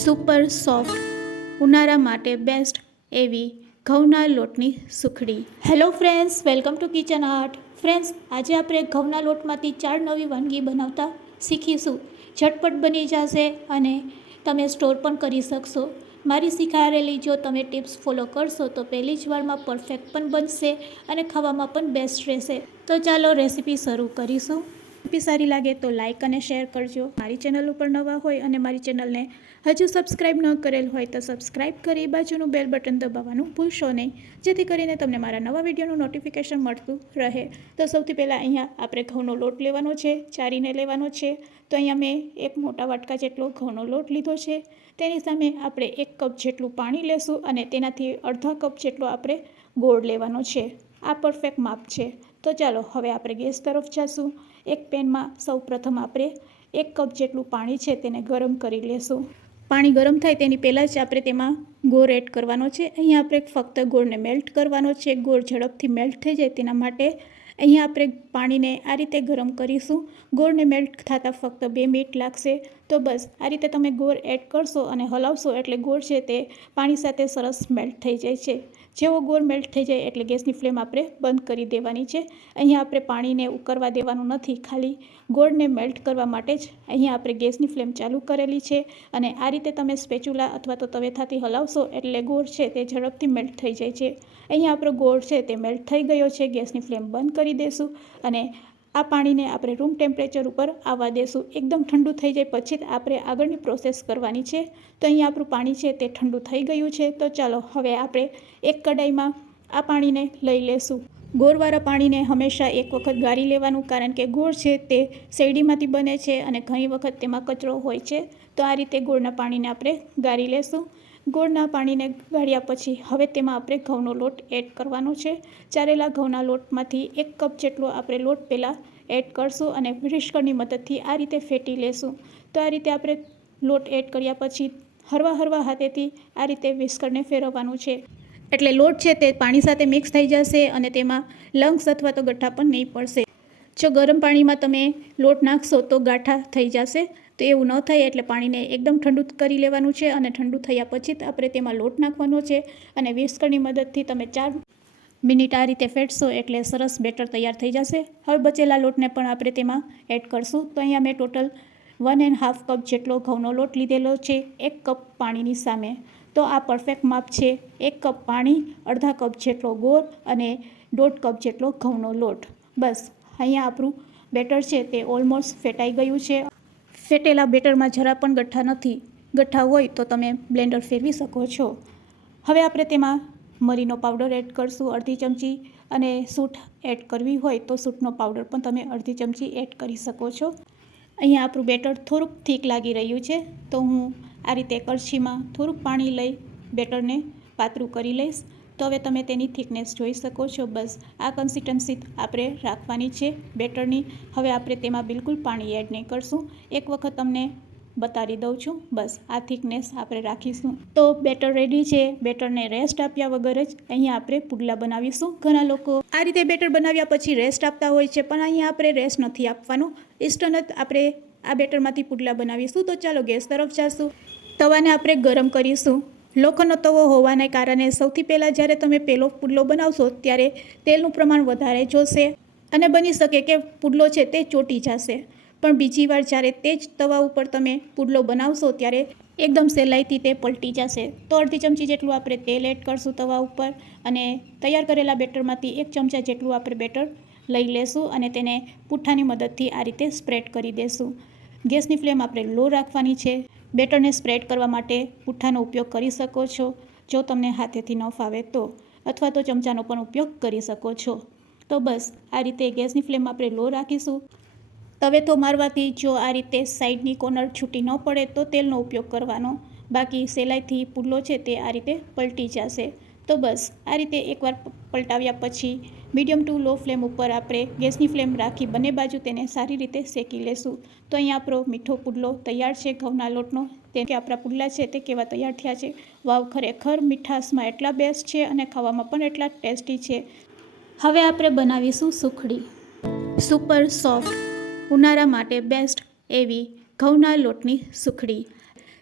Super soft ઉનાળા માટે best એવી ઘઉંના લોટની સુખડી. Hello friends, welcome to kitchen art. Friends, આજે આપણે ઘઉંના લોટમાંથી 4 નવી વાનગી બનાવતા શીખીશું. ઝટપટ બની જશે અને તમે સ્ટોર પણ કરી શકશો. મારી શીખાડેલી જો તમે ટિપ્સ ફોલો કરશો તો પહેલી જ વારમાં પરફેક્ટ પણ બનશે અને ખાવામાં પણ બેસ્ટ રહેશે. તો ચાલો રેસીપી શરૂ કરીશું. રેસીપી સારી લાગે તો લાઇક અને શેર કરજો. મારી ચેનલ ઉપર નવા હોય અને મારી ચેનલને હજુ સબસ્ક્રાઇબ ન કરેલ હોય તો સબસ્ક્રાઇબ કરી બાજુનું બેલ બટન દબાવવાનું ભૂલશો નહીં, જેથી કરીને તમને મારા નવા વિડીયોનું નોટિફિકેશન મળતું રહે. તો સૌથી પહેલાં અહીંયા આપણે ઘઉંનો લોટ લેવાનો છે, ચારીને લેવાનો છે. તો અહીંયા મેં એક મોટા વાટકા જેટલો ઘઉંનો લોટ લીધો છે. તેની સામે આપણે 1 કપ જેટલું પાણી લેશું અને તેનાથી અડધા કપ જેટલો આપણે ગોળ લેવાનો છે. આ પરફેક્ટ માપ છે. તો ચાલો હવે આપણે ગેસ તરફ જઈશું. એક પેનમાં સૌ પ્રથમ આપણે 1 કપ જેટલું પાણી છે તેને ગરમ કરી લેશું. પાણી ગરમ થાય તેની પહેલાં જ આપણે તેમાં ગોળ એડ કરવાનો છે. અહીંયા આપણે ફક્ત ગોળને મેલ્ટ કરવાનો છે. ગોળ ઝડપથી મેલ્ટ થઈ જાય તેના માટે અહીંયા આપણે પાણીને આ રીતે ગરમ કરીશું. ગોળને મેલ્ટ થતાં ફક્ત 2 મિનિટ લાગશે. તો બસ આ રીતે તમે ગોળ એડ કરશો અને હલાવશો એટલે ગોળ છે તે પાણી સાથે સરસ મેલ્ટ થઈ જાય છે. જેવો ગોળ મેલ્ટ થઈ જાય એટલે ગેસની ફ્લેમ આપણે બંધ કરી દેવાની છે. અહીંયા આપણે પાણીને ઉકળવા દેવાનું નથી, ખાલી ગોળને મેલ્ટ કરવા માટે જ અહીંયા આપણે ગેસની ફ્લેમ ચાલુ કરેલી છે. અને આ રીતે તમે સ્પેચ્યુલા અથવા તો તવેથાથી હલાવશો એટલે ગોળ છે તે ઝડપથી મેલ્ટ થઈ જાય છે. અહીંયા આપણો ગોળ છે તે મેલ્ટ થઈ ગયો છે. ગેસની ફ્લેમ બંધ કરી દઈશું અને આ પાણીને આપણે રૂમ ટેમ્પરેચર ઉપર આવવા દેશું. એકદમ ઠંડુ થઈ જાય પછી જ આપણે આગળની પ્રોસેસ કરવાની છે. તો અહીંયા આપણું પાણી છે તે ઠંડુ થઈ ગયું છે. તો ચાલો હવે આપણે એક કડાઈમાં આ પાણીને લઈ લેશું. ગોળવાળા પાણીને હંમેશા એક વખત ગાળી લેવાનું, કારણ કે ગોળ છે તે શેરડીમાંથી બને છે અને ઘણી વખત તેમાં કચરો હોય છે. તો આ રીતે ગોળના પાણીને આપણે ગાળી લેશું. ગોળના પાણીને ગાળ્યા પછી હવે તેમાં આપણે ઘઉંનો લોટ એડ કરવાનો છે. ચારેલા ઘઉંના લોટમાંથી 1 કપ જેટલો આપણે લોટ પહેલાં એડ કરશું અને વ્હિસ્કરની મદદથી આ રીતે ફેટી લેશું. તો આ રીતે આપણે લોટ એડ કર્યા પછી હળવા હાથેથી આ રીતે વ્હિસ્કરને ફેરવવાનું છે. એટલે લોટ છે તે પાણી સાથે મિક્સ થઈ જશે અને તેમાં લંગ્સ અથવા તો ગઠ્ઠા પણ નહીં પડશે. જો ગરમ પાણીમાં તમે લોટ નાખશો તો ગાંઠા થઈ જશે. તો એવું ન થાય એટલે પાણીને એકદમ ઠંડુ કરી લેવાનું છે અને ઠંડુ થયા પછી જ આપણે તેમાં લોટ નાખવાનો છે. અને વ્હિસ્કરની મદદથી તમે 4 મિનિટ આ રીતે ફેટશો એટલે સરસ બેટર તૈયાર થઈ જશે. હવે બચેલા લોટને પણ આપણે તેમાં એડ કરશું. તો અહીંયા મેં ટોટલ 1.5 કપ જેટલો ઘઉંનો લોટ લીધેલો છે 1 કપ પાણીની સામે. તો આ પરફેક્ટ માપ છે. 1 કપ પાણી, અડધા કપ જેટલો ગોળ અને 1.5 કપ જેટલો ઘઉંનો લોટ. બસ અહીંયા આપણું બેટર છે તે ઓલમોસ્ટ ફેટાઈ ગયું છે. ફેટેલા બેટરમાં જરા પણ ગઠ્ઠા નથી. ગઠ્ઠા હોય તો તમે બ્લેન્ડર ફેરવી શકો છો. હવે આપણે તેમાં મરીનો પાવડર એડ કરશું અડધી ચમચી, અને સૂંઠ એડ કરવી હોય તો સૂંઠનો પાવડર પણ તમે અડધી ચમચી એડ કરી શકો છો. અહીંયા આપણું બેટર થોડુંક થીક લાગી રહ્યું છે. તો હું આ રીતે કળશીમાં થોડુંક પાણી લઈ બેટરને પાતળું કરી લઈશ. તો હવે તમે તેની થિકનેસ જોઈ શકો છો. બસ આ કન્સિસ્ટન્સી આપણે રાખવાની છે બેટરની. હવે આપણે તેમાં બિલકુલ પાણી એડ નહીં કરશું. એક વખત તમને બતાવી દઉં છું. બસ આ થિકનેસ આપણે રાખીશું. તો બેટર રેડી છે. બેટરને રેસ્ટ આપ્યા વગર જ અહીંયા આપણે પુડલા બનાવીશું. ઘણા લોકો આ રીતે બેટર બનાવ્યા પછી રેસ્ટ આપતા હોય છે, પણ અહીંયા આપણે રેસ્ટ નથી આપવાનું. ઇન્સ્ટન્ટ જ આપણે આ બેટરમાંથી પુડલા બનાવીશું. તો ચાલો ગેસ તરફ જઈશું. તવાને આપણે ગરમ કરીશું. લોખંડનો તવો હોવાને કારણે સૌથી પહેલાં જ્યારે તમે પહેલો પુડલો બનાવશો ત્યારે તેલનું પ્રમાણ વધારે જોશે અને બની શકે કે પુડલો છે તે ચોંટી જશે. પણ બીજી વાર જ્યારે તે જ તવા ઉપર તમે પુડલો બનાવશો ત્યારે એકદમ સહેલાઈથી તે પલટી જશે. તો અડધી ચમચી જેટલું આપણે તેલ એડ કરશું તવા ઉપર અને તૈયાર કરેલા બેટરમાંથી 1 ચમચા જેટલું આપણે બેટર લઈ લેશું અને તેને પૂઠાની મદદથી આ રીતે સ્પ્રેડ કરી દેશું. ગેસની ફ્લેમ આપણે લો રાખવાની છે. બેટરને સ્પ્રેડ કરવા માટે પૂઠાનો ઉપયોગ કરી શકો છો જો તમને હાથેથી ન ફાવે તો, અથવા તો ચમચાનો પણ ઉપયોગ કરી શકો છો. તો બસ આ રીતે ગેસની ફ્લેમ આપણે લો રાખીશું. તવેથો મારવાથી જો આ રીતે સાઈડની કોર્નર છૂટી ન પડે તો તેલનો ઉપયોગ કરવાનો, બાકી સહેલાઈથી પુડલો છે તે આ રીતે પલટી જશે. તો બસ આ રીતે એકવાર પલટાવ્યા પછી મીડિયમ ટુ લો ફ્લેમ ઉપર આપણે ગેસની ફ્લેમ રાખી બંને બાજુ તેને સારી રીતે શેકી લેશું. તો અહીંયા આપણો મીઠો પુડલો તૈયાર છે ઘઉંના લોટનો. તે કે આપણા પુડલા છે તે કેવા તૈયાર થયા છે. વાવ, ખરેખર મીઠાશમાં એટલા બેસ્ટ છે અને ખાવામાં પણ એટલા ટેસ્ટી છે. હવે આપણે બનાવીશું સુખડી. સુપર સોફ્ટ ઉનાળા માટે બેસ્ટ એવી ઘઉંના લોટની સુખડી.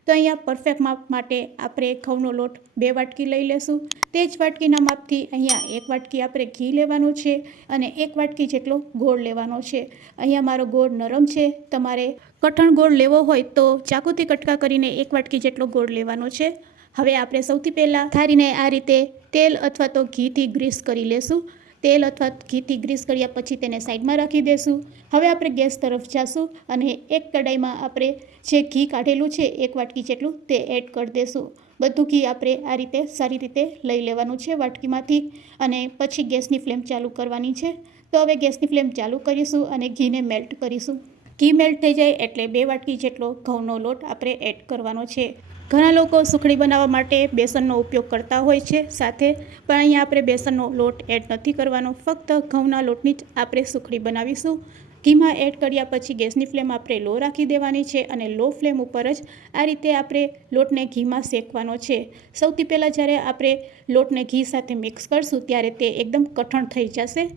તો અહીંયા પરફેક્ટ માપ માટે આપણે ઘઉંનો લોટ 2 વાટકી લઈ લેશું. તે જ વાટકીના માપથી અહીંયા 1 વાટકી આપણે ઘી લેવાનું છે અને 1 વાટકી જેટલો ગોળ લેવાનો છે. અહીંયા મારો ગોળ નરમ છે. તમારે કઠણ ગોળ લેવો હોય તો ચાકુથી કટકા કરીને 1 વાટકી જેટલો ગોળ લેવાનો છે. હવે આપણે સૌથી પહેલાં થાળીને આ રીતે તેલ અથવા તો ઘીથી ગ્રીસ કરી લેશું. તેલ અથવા ઘીથી ગ્રીસ કર્યા પછી તેને સાઈડમાં રાખી દેશું. હવે આપણે ગેસ તરફ જઈશું અને એક કડાઈમાં આપણે જે ઘી કાઢેલું છે 1 વાટકી જેટલું તે એડ કરી દેશું. બધું ઘી આપણે આ રીતે સારી રીતે લઈ લેવાનું છે વાટકીમાંથી અને પછી ગેસની ફ્લેમ ચાલુ કરવાની છે. તો હવે ગેસની ફ્લેમ ચાલુ કરીશું અને ઘીને મેલ્ટ કરીશું. ઘી મેલ્ટ થઈ જાય એટલે 2 વાટકી જેટલો ઘઉંનો લોટ આપણે એડ કરવાનો છે. ઘણા લોકો સુખડી બનાવવા માટે બેસનનો ઉપયોગ કરતા હોય છે સાથે, પણ અહીંયા આપણે બેસનનો લોટ એડ નથી કરવાનો. ફક્ત ઘઉંના લોટની જ આપણે સુખડી બનાવીશું. ઘીમાં એડ કર્યા પછી ગેસની ફ્લેમ આપણે લો રાખી દેવાની છે અને લો ફ્લેમ ઉપર જ આ રીતે આપણે લોટને ઘીમાં શેકવાનો છે. સૌથી પહેલાં જ્યારે આપણે લોટને ઘી સાથે મિક્સ કરશું ત્યારે તે એકદમ કઠણ થઈ જશે.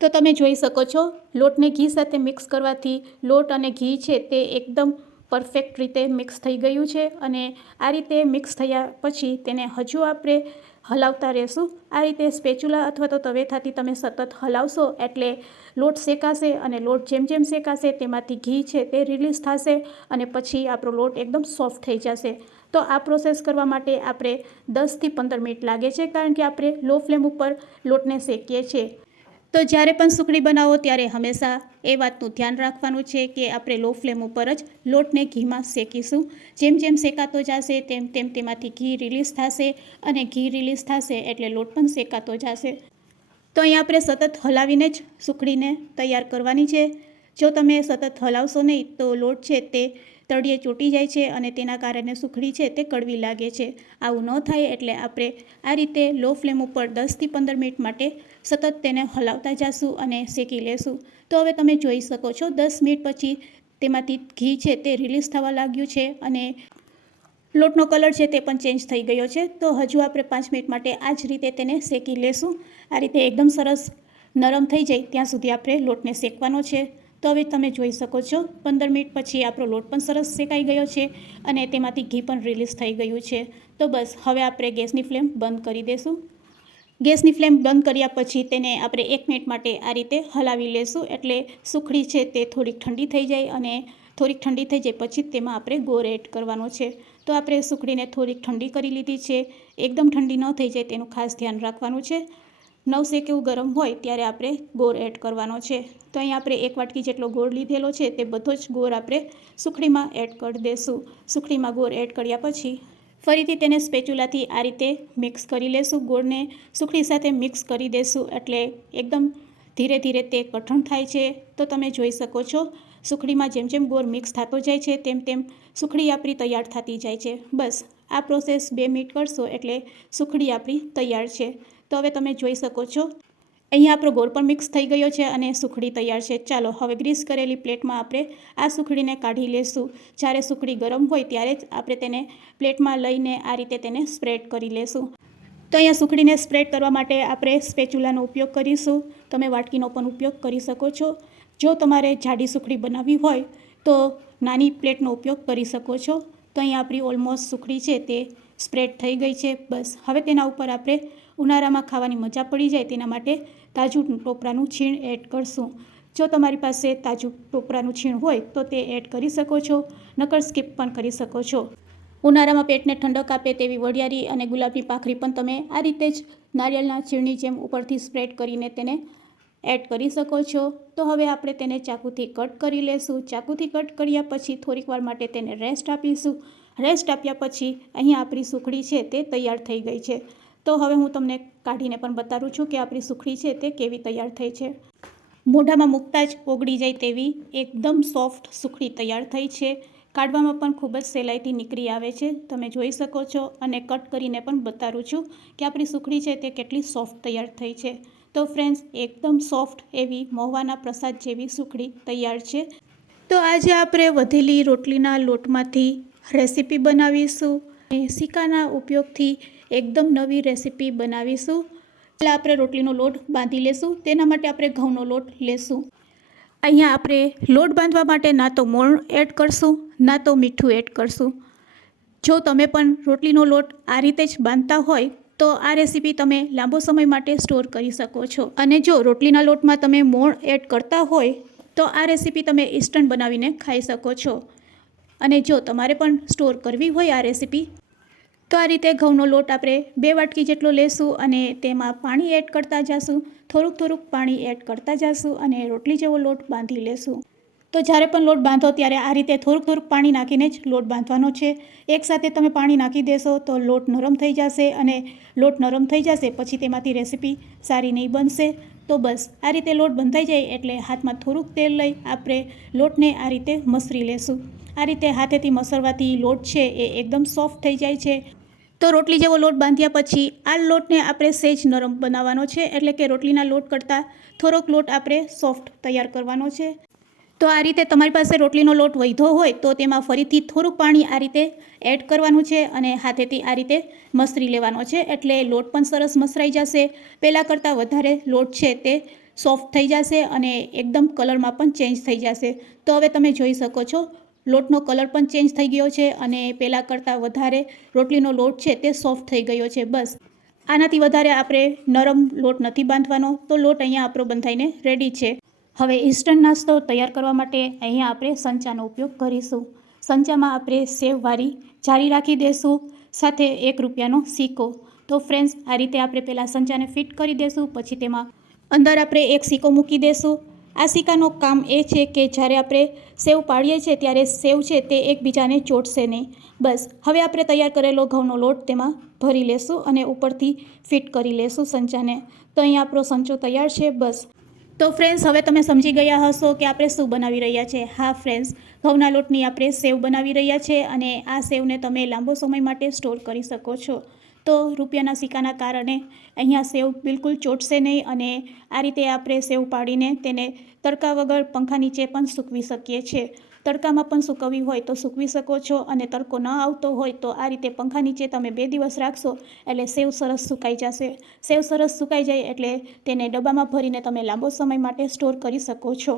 તો તમે જોઈ શકો છો લોટને ઘી સાથે મિક્સ કરવાથી લોટ અને ઘી છે તે એકદમ પરફેક્ટ રીતે મિક્સ થઈ ગયું છે અને આ રીતે મિક્સ થયા પછી તેને હજુ આપણે હલાવતા રહેશું. આ રીતે સ્પેચ્યુલા અથવા તો તવેથાથી તમે સતત હલાવશો એટલે લોટ શેકાશે અને લોટ જેમ જેમ શેકાશે તેમાંથી ઘી છે તે રિલીઝ થશે અને પછી આપણો લોટ એકદમ સોફ્ટ થઈ જશે. તો આ પ્રોસેસ કરવા માટે આપણે 10થી 15 મિનિટ લાગે છે કારણ કે આપણે લો ફ્લેમ ઉપર લોટને શેકીએ છીએ. તો જ્યારે પણ સુખડી બનાવો ત્યારે હંમેશા એ વાતનું ધ્યાન રાખવાનું છે કે આપણે લો ફ્લેમ ઉપર જ લોટને ઘીમાં શેકીશું. જેમ જેમ શેકાતો જશે તેમ તેમ તેમાંથી ઘી રિલીઝ થશે અને ઘી રિલીઝ થશે એટલે લોટ પણ શેકાતો જશે. તો અહીં આપણે સતત હલાવીને જ સુખડીને તૈયાર કરવાની છે. જો તમે સતત હલાવશો નહીં તો લોટ છે તે તળિયે ચોંટી જાય છે અને તેના કારણે સુખડી છે તે કડવી લાગે છે. આવું ન થાય એટલે આપણે આ રીતે લો ફ્લેમ ઉપર 10થી 15 મિનિટ માટે સતત તેને હલાવતા જઈશું અને શેકી લેશું. તો હવે તમે જોઈ શકો છો 10 મિનિટ પછી તેમાંથી ઘી છે તે રિલીઝ થવા લાગ્યું છે અને લોટનો કલર છે તે પણ ચેન્જ થઈ ગયો છે. તો હજુ આપણે 5 મિનિટ માટે આ જ રીતે તેને શેકી લેશું. આ રીતે એકદમ સરસ નરમ થઈ જાય ત્યાં સુધી આપણે લોટને શેકવાનો છે. તો હવે તમે જોઈ શકો છો 15 મિનિટ પછી આપણો લોટ પણ સરસ શેકાઈ ગયો છે અને તેમાંથી ઘી પણ રિલીઝ થઈ ગયું છે. તો બસ હવે આપણે ગેસની ફ્લેમ બંધ કરી દઈશું. ગેસની ફ્લેમ બંધ કર્યા પછી તેને આપણે 1 મિનિટ માટે આ રીતે હલાવી લેશું એટલે સુખડી છે તે થોડીક ઠંડી થઈ જાય અને થોડીક ઠંડી થઈ જાય પછી તેમાં આપણે ગોળ એડ કરવાનો છે. તો આપણે સુખડીને થોડીક ઠંડી કરી લીધી છે. એકદમ ઠંડી ન થઈ જાય તેનું ખાસ ધ્યાન રાખવાનું છે. નવશેકેવું ગરમ હોય ત્યારે આપણે ગોળ એડ કરવાનો છે. તો અહીં આપણે 1 વાટકી જેટલો ગોળ લીધેલો છે તે બધો જ ગોળ આપણે સુખડીમાં એડ કરી દઈશું. સુખડીમાં ગોળ એડ કર્યા પછી ફરીથી તેને સ્પેચ્યુલાથી આ રીતે મિક્સ કરી લેશું. ગોળને સુખડી સાથે મિક્સ કરી દેશું એટલે એકદમ ધીરે ધીરે તે કઠણ થાય છે. તો તમે જોઈ શકો છો સુખડીમાં જેમ જેમ ગોળ મિક્સ થતો જાય છે તેમ તેમ સુખડી આપણી તૈયાર થતી જાય છે. બસ આ પ્રોસેસ 2 મિનિટ કરશો એટલે સુખડી આપણી તૈયાર છે. તો હવે તમે જોઈ શકો છો અહીંયા આપણો ગોળ પણ મિક્સ થઈ ગયો છે અને સુખડી તૈયાર છે. ચાલો હવે ગ્રીસ કરેલી પ્લેટમાં આપણે આ સુખડીને કાઢી લેશું. જ્યારે સુખડી ગરમ હોય ત્યારે જ આપણે તેને પ્લેટમાં લઈને આ રીતે તેને સ્પ્રેડ કરી લેશું. તો અહીંયા સુખડીને સ્પ્રેડ કરવા માટે આપણે સ્પેચ્યુલાનો ઉપયોગ કરીશું. તમે વાટકીનો પણ ઉપયોગ કરી શકો છો. જો તમારે જાડી સુખડી બનાવવી હોય તો નાની પ્લેટનો ઉપયોગ કરી શકો છો. તો અહીંયા આપણી ઓલમોસ્ટ સુખડી છે તે સ્પ્રેડ થઈ ગઈ છે. બસ હવે તેના ઉપર આપણે ઉનાળામાં ખાવાની મજા પડી જાય તેના માટે તાજું ટોપરાનું છીણ એડ કરશું. જો તમારી પાસે તાજું ટોપરાનું છીણ હોય તો તે એડ કરી શકો છો, નકર સ્કીપ પણ કરી શકો છો. ઉનાળામાં પેટને ઠંડક આપે તેવી વરિયાળી અને ગુલાબની પાંખરી પણ તમે આ રીતે જ નારિયેળના છીણની જેમ ઉપરથી સ્પ્રેડ કરીને તેને એડ કરી શકો છો. તો હવે આપણે તેને ચાકુથી કટ કરી લેશું. ચાકુથી કટ કર્યા પછી થોડીક વાર માટે તેને રેસ્ટ આપીશું. રેસ્ટ આપ્યા પછી અહીં આપણી સુખડી છે તે તૈયાર થઈ ગઈ છે. તો હવે હું તમને કાઢીને પણ બતાવું છું કે આપણી સુખડી છે તે કેવી તૈયાર થઈ છે. મોઢામાં મૂકતા જ ઓગળી જાય તેવી એકદમ સોફ્ટ સુખડી તૈયાર થઈ છે. કાઢવામાં પણ ખૂબ જ સહેલાઈથી નીકળી આવે છે. તમે જોઈ શકો છો અને કટ કરીને પણ બતાવું છું કે આપણી સુખડી છે તે કેટલી સોફ્ટ તૈયાર થઈ છે. તો ફ્રેન્ડ્સ એકદમ સોફ્ટ એવી મહુવાના પ્રસાદ જેવી સુખડી તૈયાર છે. તો આજે આપણે વધેલી રોટલીના લોટમાંથી રેસીપી બનાવીશું. સિક્કાના ઉપયોગથી એકદમ નવી રેસીપી બનાવીશું. પહેલાં આપણે રોટલીનો લોટ બાંધી લેશું. તેના માટે આપણે ઘઉંનો લોટ લેશું. અહીંયા આપણે લોટ બાંધવા માટે ના તો મોણ એડ કરશું ના તો મીઠું એડ કરશું. જો તમે પણ રોટલીનો લોટ આ રીતે જ બાંધતા હોય તો આ રેસીપી તમે લાંબો સમય માટે સ્ટોર કરી શકો છો. અને જો રોટલીના લોટમાં તમે મોણ એડ કરતા હોય તો આ રેસીપી તમે ઇન્સ્ટન્ટ બનાવીને ખાઈ શકો છો. અને જો તમારે પણ સ્ટોર કરવી હોય આ રેસીપી તો આ રીતે ઘઉંનો લોટ આપણે 2 વાટકી જેટલો લેશું અને તેમાં પાણી એડ કરતા જઈશું. થોડુંક પાણી એડ કરતા જઈશું અને રોટલી જેવો લોટ બાંધી લેશું. તો જ્યારે પણ લોટ બાંધો ત્યારે આ રીતે થોડુંક પાણી નાખીને જ લોટ બાંધવાનો છે. એકસાથે તમે પાણી નાખી દેશો તો લોટ નરમ થઈ જશે અને લોટ નરમ થઈ જશે પછી તેમાંથી રેસીપી સારી નહીં બનશે. તો બસ આ રીતે લોટ બંધાઈ જાય એટલે હાથમાં થોડુંક તેલ લઈ આપણે લોટને આ રીતે મસરી લેશું. આ રીતે હાથેથી મસરવાથી લોટ છે એ એકદમ સોફ્ટ થઈ જાય છે. તો રોટલી જેવો લોટ બાંધ્યા પછી આ લોટને આપણે સહેજ નરમ બનાવવાનો છે, એટલે કે રોટલીના લોટ કરતાં થોડોક લોટ આપણે સોફ્ટ તૈયાર કરવાનો છે. તો આ રીતે તમારી પાસે રોટલીનો લોટ વધ્યો હોય તો તેમાં ફરીથી થોડુંક પાણી આ રીતે એડ કરવાનું છે અને હાથેથી આ રીતે મસરી લેવાનો છે, એટલે લોટ પણ સરસ મસરાઈ જશે. પહેલાં કરતાં વધારે લોટ છે તે સોફ્ટ થઈ જશે અને એકદમ કલરમાં પણ ચેન્જ થઈ જશે. તો હવે તમે જોઈ શકો છો લોટનો કલર પણ ચેન્જ થઈ ગયો છે અને પહેલાં કરતાં વધારે રોટલીનો લોટ છે તે સોફ્ટ થઈ ગયો છે. બસ આનાથી વધારે આપણે નરમ લોટ નથી બાંધવાનો. તો લોટ અહીંયા આપણો બંધાઈને રેડી છે. હવે ઇન્સ્ટન્ટ નાસ્તો તૈયાર કરવા માટે અહીંયા આપણે સંચાનો ઉપયોગ કરીશું. સંચામાં આપણે સેવવાળી જારી રાખી દઈશું, સાથે 1 રૂપિયાનો સિક્કો. તો ફ્રેન્ડ્સ આ રીતે આપણે પહેલાં સંચાને ફિટ કરી દઈશું, પછી તેમાં અંદર આપણે 1 સિક્કો મૂકી દઈશું. આ સિક્કાનો કામ એ છે કે જ્યારે આપણે સેવ પાડીએ છીએ ત્યારે સેવ છે તે એકબીજાને ચોટશે નહીં. બસ હવે આપણે તૈયાર કરેલો ઘઉંનો લોટ તેમાં ભરી લેશું અને ઉપરથી ફિટ કરી લેશું સંચાને. તો અહીંયા આપણો સંચો તૈયાર છે. બસ તો ફ્રેન્ડ્સ હવે તમે સમજી ગયા હશો કે આપણે શું બનાવી રહ્યા છે. હા ફ્રેન્ડ્સ, ઘઉંના લોટની આપણે સેવ બનાવી રહ્યા છે અને આ સેવને તમે લાંબો સમય માટે સ્ટોર કરી શકો છો. તો રૂપિયાના સિક્કાના કારણે અહીંયા સેવ બિલકુલ ચોટશે નહીં અને આ રીતે આપણે સેવ પાડીને તેને તડકા વગર પંખા નીચે પણ સૂકવી શકીએ છીએ. તડકામાં પણ સૂકવવી હોય તો સૂકવી શકો છો અને તડકો ન આવતો હોય તો આ રીતે પંખા નીચે તમે 2 દિવસ રાખશો એટલે સેવ સરસ સુકાઈ જશે. સેવ સરસ સુકાઈ જાય એટલે તેને ડબ્બામાં ભરીને તમે લાંબો સમય માટે સ્ટોર કરી શકો છો.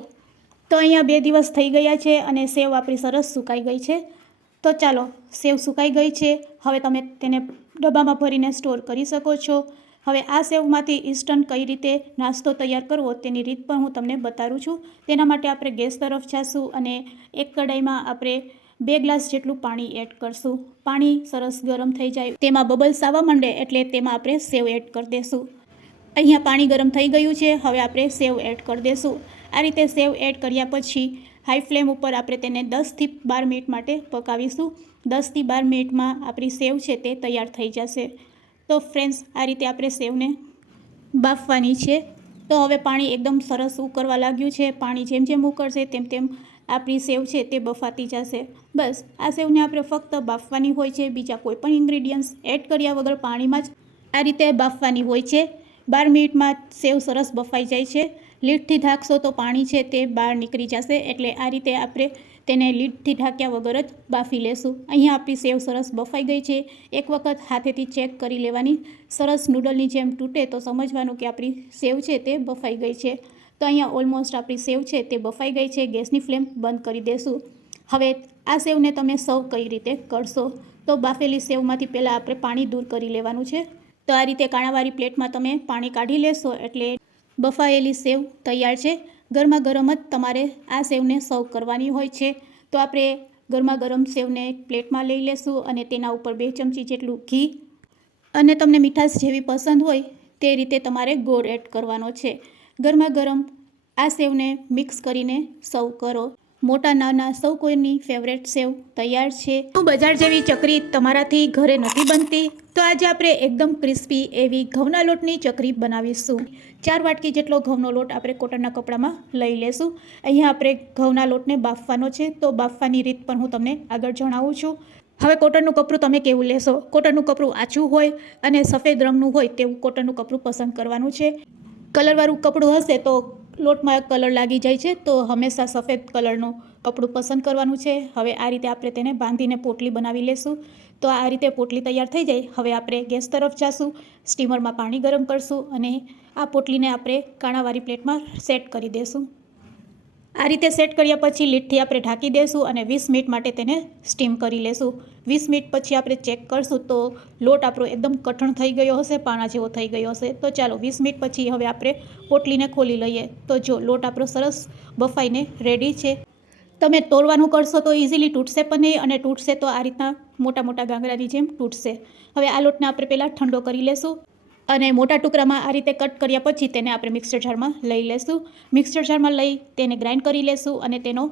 તો અહીંયા 2 દિવસ થઈ ગયા છે અને સેવ આપણી સરસ સુકાઈ ગઈ છે. તો ચાલો, સેવ સુકાઈ ગઈ છે. હવે તમે તેને ડબ્બામાં ભરીને સ્ટોર કરી શકો છો. હવે આ સેવમાંથી ઇન્સ્ટન્ટ કઈ રીતે નાસ્તો તૈયાર કરવો તેની રીત પણ હું તમને બતાવું છું. તેના માટે આપણે ગેસ તરફ જઈશું અને એક કઢાઈમાં આપણે 2 ગ્લાસ જેટલું પાણી એડ કરશું. પાણી સરસ ગરમ થઈ જાય, તેમાં બબલ્સ આવવા માંડે એટલે તેમાં આપણે સેવ એડ કરી દઈશું. અહીંયા પાણી ગરમ થઈ ગયું છે. હવે આપણે સેવ એડ કરી દઈશું. આ રીતે સેવ એડ કર્યા પછી હાઈ ફ્લેમ ઉપર આપણે તેને 10થી 12 મિનિટ માટે પકાવીશું. 10થી 12 મિનિટમાં આપણી સેવ છે તે તૈયાર થઈ જશે. તો ફ્રેન્ડ્સ આ રીતે આપણે સેવને બાફવાની છે. તો હવે પાણી એકદમ સરસ ઉકળવા લાગ્યું છે. પાણી જેમ જેમ ઉકળશે તેમ આપણી સેવ છે તે બફાતી જશે. બસ આ સેવને આપણે ફક્ત બાફવાની હોય છે, બીજા કોઈ પણ ઇન્ગ્રીડિયન્ટ્સ એડ કર્યા વગર પાણીમાં જ આ રીતે બાફવાની હોય છે. 12 મિનિટમાં સેવ સરસ બફાઈ જાય છે. લીડથી ઢાંકશો તો પાણી છે તે બહાર નીકળી જશે, એટલે આ રીતે આપણે તેને લીડથી ઢાંક્યા વગર જ બાફી લેશું. અહીંયા આપણી સેવ સરસ બફાઈ ગઈ છે. એક વખત હાથેથી ચેક કરી લેવાની. સરસ નૂડલની જેમ તૂટે તો સમજવાનું કે આપણી સેવ છે તે બફાઈ ગઈ છે. તો અહીંયા ઓલમોસ્ટ આપણી સેવ છે તે બફાઈ ગઈ છે. ગેસની ફ્લેમ બંધ કરી દેશું. હવે આ સેવને તમે સર્વ કઈ રીતે કરશો? તો બાફેલી સેવમાંથી પહેલાં આપણે પાણી દૂર કરી લેવાનું છે. તો આ રીતે કાણાવાળી પ્લેટમાં તમે પાણી કાઢી લેશો એટલે બફાયેલી સેવ તૈયાર છે. ગરમા ગરમ જ તમારે આ સેવને સર્વ કરવાની હોય છે. તો આપણે ગરમા ગરમ સેવને પ્લેટમાં લઈ લેશું અને તેના ઉપર 2 ચમચી જેટલું ઘી અને તમને મીઠાશ જેવી પસંદ હોય તે રીતે તમારે ગોળ એડ કરવાનો છે. ગરમા ગરમ આ સેવને મિક્સ કરીને સર્વ કરો. મોટા નાના સૌ કોઈની ફેવરેટ સેવ તૈયાર છે. બજાર જેવી ચકરી તમારાથી ઘરે નથી બનતી તો આજે આપણે એકદમ ક્રિસ્પી એવી ઘઉંના લોટની ચકરી બનાવીશું. 4 વાટકી જેટલો ઘઉંનો લોટ આપણે કોટનના કપડામાં લઈ લેશું. અહીંયા આપણે ઘઉંના લોટને બાફવાનો છે, તો બાફવાની રીત પણ હું તમને આગળ જણાવું છું. હવે કોટનનું કપડું તમે કેવું લેશો? કોટનનું કપડું આછું હોય અને સફેદ રંગનું હોય તેવું કોટનનું કપડું પસંદ કરવાનું છે. કલરવાળું કપડું હશે તો લોટમાં કલર લાગી જાય છે, તો હંમેશા સફેદ કલરનું કપડું પસંદ કરવાનું છે. હવે આ રીતે આપણે તેને બાંધીને પોટલી બનાવી લેશું. તો આ રીતે પોટલી તૈયાર થઈ જાય. હવે આપણે ગેસ તરફ જઈશું, સ્ટીમરમાં પાણી ગરમ કરશું અને આ પોટલીને આપણે કાણાવાળી પ્લેટમાં સેટ કરી દઈશું. આ રીતે સેટ કર્યા પછી લીડથી આપણે ઢાંકી દઈશું અને 20 મિનિટ માટે તેને સ્ટીમ કરી લેશું. 20 મિનિટ પછી આપણે ચેક કરશું તો લોટ આપણો એકદમ કઠણ થઈ ગયો હશે, પાણા જેવો થઈ ગયો હશે. તો ચાલો 20 મિનિટ પછી હવે આપણે પોટલીને ખોલી લઈએ. તો જો લોટ આપણો સરસ બફાઈને રેડી છે. તમે તોડવાનું કરશો તો ઇઝીલી તૂટશે પણ નહીં, અને તૂટશે તો આ રીતના મોટા મોટા ગાંગરાની જેમ તૂટશે. હવે આ લોટને આપણે પહેલાં ઠંડો કરી લેશું અને મોટા ટુકડામાં આ રીતે કટ કર્યા પછી તેને આપણે મિક્સર જારમાં લઈ લેશું. મિક્સર જારમાં લઈ તેને ગ્રાઇન્ડ કરી લેશું અને તેનો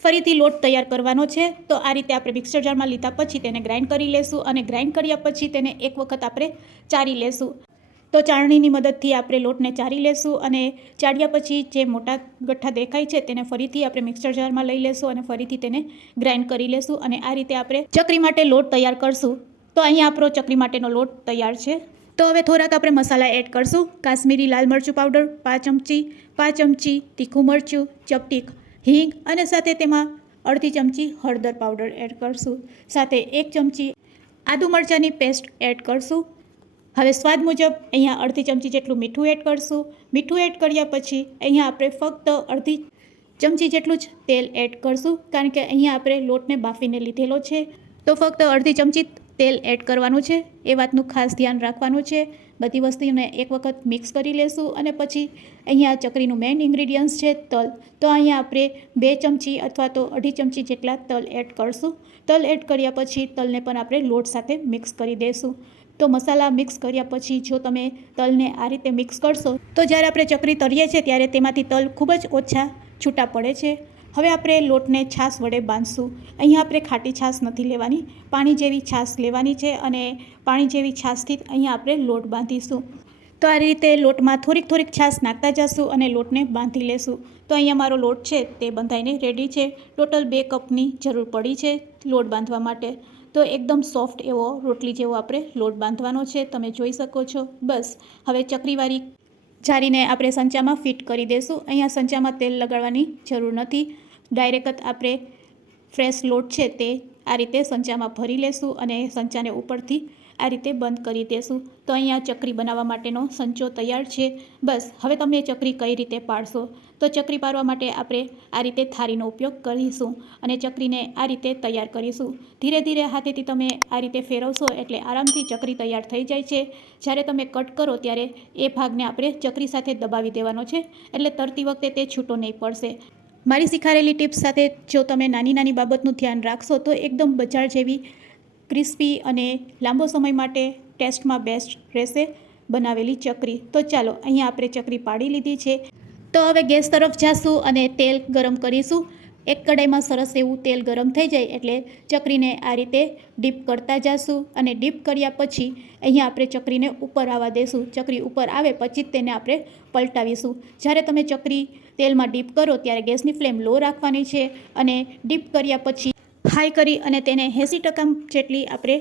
ફરીથી લોટ તૈયાર કરવાનો છે. તો આ રીતે આપણે મિક્સર જારમાં લીધા પછી તેને ગ્રાઇન્ડ કરી લેશું અને ગ્રાઇન્ડ કર્યા પછી તેને એક વખત આપણે ચારી લેશું. તો ચાળણીની મદદથી આપણે લોટને ચારી લેશું અને ચાળ્યા પછી જે મોટા ગઠ્ઠા દેખાય છે તેને ફરીથી આપણે મિક્સર જારમાં લઈ લેશું અને ફરીથી તેને ગ્રાઇન્ડ કરી લેશું અને આ રીતે આપણે ચકરી માટે લોટ તૈયાર કરશું. તો અહીંયા આપણો ચકરી માટેનો લોટ તૈયાર છે. તો હવે થોડાક આપણે મસાલા એડ કરશું. કાશ્મીરી લાલ મરચું પાવડર 5 ચમચી તીખું મરચું, ચપટી હિંગ અને સાથે તેમાં અડધી ચમચી હળદર પાવડર એડ કરશું. સાથે 1 ચમચી આદુ મરચાંની પેસ્ટ એડ કરશું. હવે સ્વાદ મુજબ અહીંયા અડધી ચમચી જેટલું મીઠું એડ કરશું. મીઠું એડ કર્યા પછી અહીંયા આપણે ફક્ત અડધી ચમચી જેટલું જ તેલ એડ કરશું, કારણ કે અહીંયા આપણે લોટને બાફીને લીધેલો છે. તો ફક્ત અડધી ચમચી તેલ એડ કરવાનું છે. એ વાતનું ખાસ ધ્યાન રાખવાનું છે. બધી વસ્તુને એક વખત મિક્સ કરી લેશું અને પછી અહીંયા ચકરીનું મેઇન ઇન્ગ્રીડિયન્ટ્સ છે તલ. તો અહીંયા આપણે 2 ચમચી અથવા તો અઢી ચમચી જેટલા તલ એડ કરશું. તલ એડ કર્યા પછી તલને પણ આપણે લોટ સાથે મિક્સ કરી દઈશું. તો મસાલા મિક્સ કર્યા પછી જો તમે તલને આ રીતે મિક્સ કરશો તો જ્યારે આપણે ચકરી તળીએ છીએ ત્યારે તેમાંથી તલ ખૂબ જ ઓછા છૂટા પડે છે. હવે આપણે લોટને છાશ વડે બાંધશું. અહીંયા આપણે ખાટી છાશ નથી લેવાની, પાણી જેવી છાશ લેવાની છે અને પાણી જેવી છાશથી અહીંયા આપણે લોટ બાંધીશું. તો આ રીતે લોટમાં થોડીક છાશ નાખતા જશું અને લોટને બાંધી લેશું. તો અહીંયા મારો લોટ છે તે બંધાઈને રેડી છે. ટોટલ 2 કપની જરૂર પડી છે લોટ બાંધવા માટે. તો એકદમ સોફ્ટ એવો રોટલી જેવો આપણે લોટ બાંધવાનો છે, તમે જોઈ શકો છો. બસ હવે ચકરીવાળી જારીને આપણે સંચામાં ફિટ કરી દઈશું. અહીંયા સંચામાં તેલ લગાડવાની જરૂર નથી. ડાયરેક્ટ આપણે ફ્રેશ લોટ છે તે આ રીતે સંચામાં ભરી લેશું અને સંચાને ઉપરથી આ રીતે બંધ કરી દેશું. તો અહીંયા ચકરી બનાવવા માટેનો સંચો તૈયાર છે. બસ હવે તમે ચકરી કઈ રીતે પાડશો? તો ચકરી પાડવા માટે આપણે આ રીતે થાળીનો ઉપયોગ કરીશું અને ચકરીને આ રીતે તૈયાર કરીશું. ધીરે ધીરે હાથેથી તમે આ રીતે ફેરવશો એટલે આરામથી ચકરી તૈયાર થઈ જાય છે. જ્યારે તમે કટ કરો ત્યારે એ ભાગને આપણે ચકરી સાથે દબાવી દેવાનો છે, એટલે તરતી વખતે તે છૂટો નહીં પડશે. મારી શીખાડેલી ટિપ્સ સાથે જો તમે નાની નાની બાબતનું ધ્યાન રાખશો તો એકદમ બજાર જેવી ક્રિસ્પી અને લાંબો સમય માટે ટેસ્ટમાં બેસ્ટ રહેશે બનાવેલી ચકરી. તો ચાલો અહીંયા આપણે ચકરી પાડી લીધી છે. તો હવે ગેસ તરફ જાશું અને તેલ ગરમ કરીશું. એક કડાઈમાં સરસ એવું તેલ ગરમ થઈ જાય એટલે ચકરીને આ રીતે ડીપ કરતા જઈશું અને ડીપ કર્યા પછી અહીંયા આપણે ચકરીને ઉપર આવવા દઈશું. ચકરી ઉપર આવે પછી જ તેને આપણે પલટાવીશું. જ્યારે તમે ચકરી તેલમાં ડીપ કરો ત્યારે ગેસની ફ્લેમ લો રાખવાની છે અને ડીપ કર્યા પછી હાઈ કરી અને તેને 80% જેટલી આપણે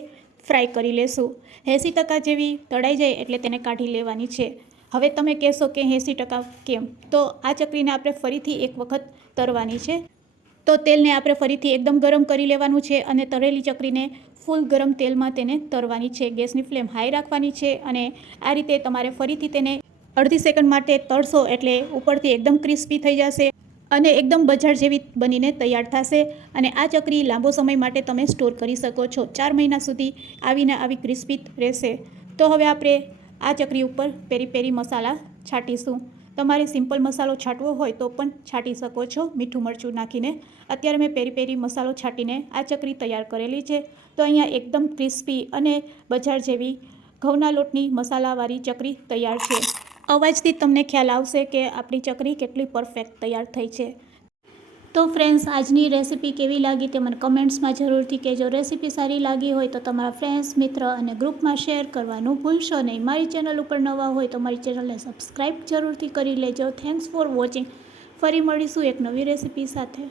ફ્રાય કરી લેશું. 80% જેવી તળાઈ જાય એટલે તેને કાઢી લેવાની છે. હવે તમે કહેશો કે 80% કેમ? તો આ ચકરીને આપણે ફરીથી એક વખત તળવાની છે. તો તેલને આપણે ફરીથી એકદમ ગરમ કરી લેવાનું છે અને તળેલી ચકરીને ફૂલ ગરમ તેલમાં તેને તળવાની છે. ગેસની ફ્લેમ હાઈ રાખવાની છે અને આ રીતે તમારે ફરીથી તેને અડધી સેકન્ડ માટે તળશો એટલે ઉપરથી એકદમ ક્રિસ્પી થઈ જશે અને એકદમ બજાર જેવી બનીને તૈયાર થશે. અને આ ચકરી લાંબો સમય માટે તમે સ્ટોર કરી શકો છો. 4 મહિના સુધી આવીને આવી ક્રિસ્પી રહેશે. તો હવે આપણે આ ચકરી ઉપર પેરી પેરી મસાલા છાંટીશું. તમારે સિમ્પલ મસાલો છાંટવો હોય તો પણ છાંટી શકો છો મીઠું મરચું નાખીને. અત્યારે મેં પેરી પેરી મસાલો છાંટીને આ ચકરી તૈયાર કરેલી છે. તો અહીંયા એકદમ ક્રિસ્પી અને બજાર જેવી ઘઉંના લોટની મસાલાવાળી ચકરી તૈયાર છે. અવાજથી તમને ખ્યાલ આવશે કે આપણી ચકરી કેટલી પરફેક્ટ તૈયાર થઈ છે. તો ફ્રેન્ડ્સ, આજની રેસીપી કેવી લાગી તે મને કમેન્ટ્સમાં જરૂરથી કહેજો. રેસીપી સારી લાગી હોય તો તમારા ફ્રેન્ડ્સ, મિત્ર અને ગ્રુપમાં શેર કરવાનું ભૂલશો નહીં. મારી ચેનલ ઉપર નવા હોય તો મારી ચેનલને સબસ્ક્રાઈબ જરૂરથી કરી લેજો. Thanks for watching. ફરી મળીશું એક નવી રેસીપી સાથે.